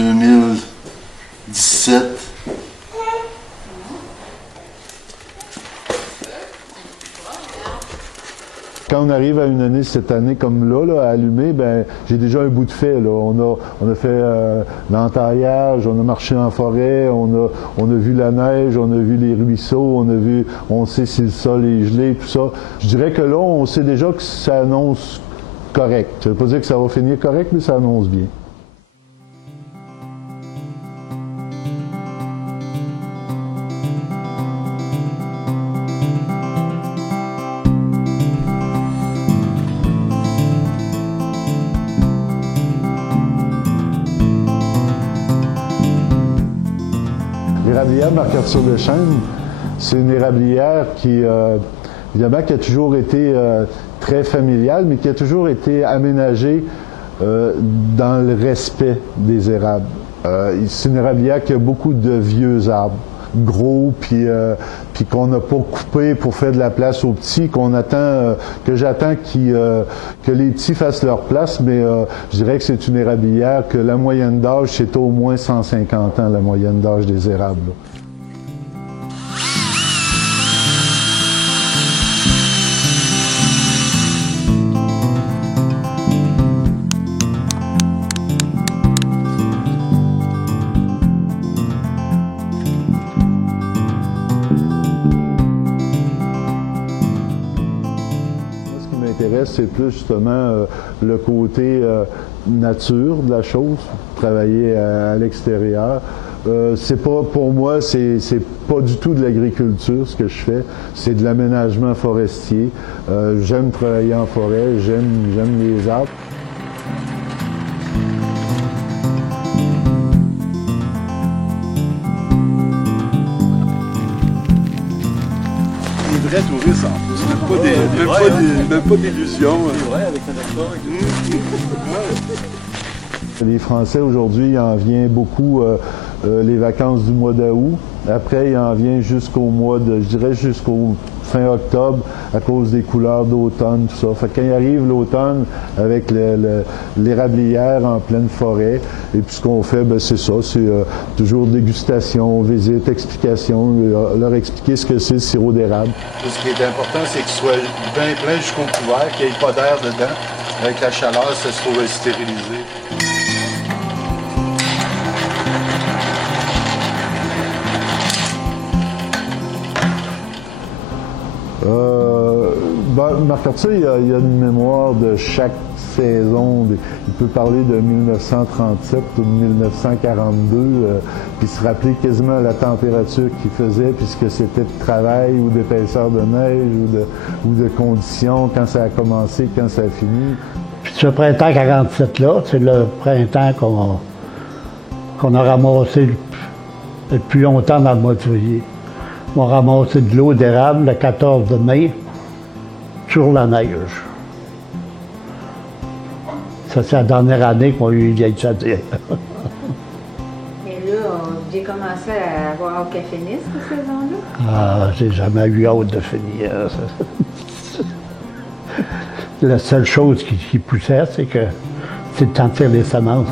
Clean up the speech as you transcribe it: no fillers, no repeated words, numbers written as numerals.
2017. Quand on arrive à une année, cette année comme là, à allumer, ben j'ai déjà un bout de fait. Là. On a fait l'entaillage, on a marché en forêt, on a vu la neige, on a vu les ruisseaux, on sait si le sol est gelé, tout ça. Je dirais que là, on sait déjà que ça annonce correct. Ça ne veut pas dire que ça va finir correct, mais ça annonce bien. L'érablière Marc-Arthur-Deschênes, c'est une érablière qui, évidemment, qui a toujours été très familiale, mais qui a toujours été aménagée dans le respect des érables. C'est une érablière qui a beaucoup de vieux arbres, gros, puis qu'on n'a pas coupé pour faire de la place aux petits, que j'attends que les petits fassent leur place, mais je dirais que c'est une érablière que la moyenne d'âge, c'est au moins 150 ans, la moyenne d'âge des érables. Là. C'est plus justement le côté nature de la chose, travailler à l'extérieur. C'est pas, pour moi, c'est pas du tout de l'agriculture ce que je fais, c'est de l'aménagement forestier. J'aime travailler en forêt, j'aime les arbres. Des vrais touristes en plus, même pas d'illusions. C'est vrai, avec un accord et tout. Les Français aujourd'hui, il en vient beaucoup les vacances du mois d'août. Après, il en vient jusqu'au mois de, je dirais jusqu'au fin octobre à cause des couleurs d'automne, tout ça. Fait que quand il arrive l'automne avec l'érablière en pleine forêt, et puis ce qu'on fait, ben, c'est ça, c'est toujours dégustation, visite, explication, leur expliquer ce que c'est le sirop d'érable. Ce qui est important, c'est qu'il soit bien plein jusqu'au couvert, qu'il n'y ait pas d'air dedans. Avec la chaleur, ça se trouve stérilisé. Marc-Arthur, il y a une mémoire de chaque saison. Il peut parler de 1937 ou de 1942, puis se rappeler quasiment la température qu'il faisait, puis ce que c'était de travail ou d'épaisseur de neige ou de conditions, quand ça a commencé, quand ça a fini. Puis ce printemps 47-là, c'est le printemps qu'on a ramassé le plus longtemps dans le mois de juillet. On a ramassé de l'eau d'érable le 14 de mai sur la neige. Ça, c'est la dernière année qu'on a eu une vieille chaudière. Et là, j'ai commencé à avoir hâte qu'elle finisse, cette saison-là? Ah, j'ai jamais eu hâte de finir. La seule chose qui poussait, c'est de sentir les semences.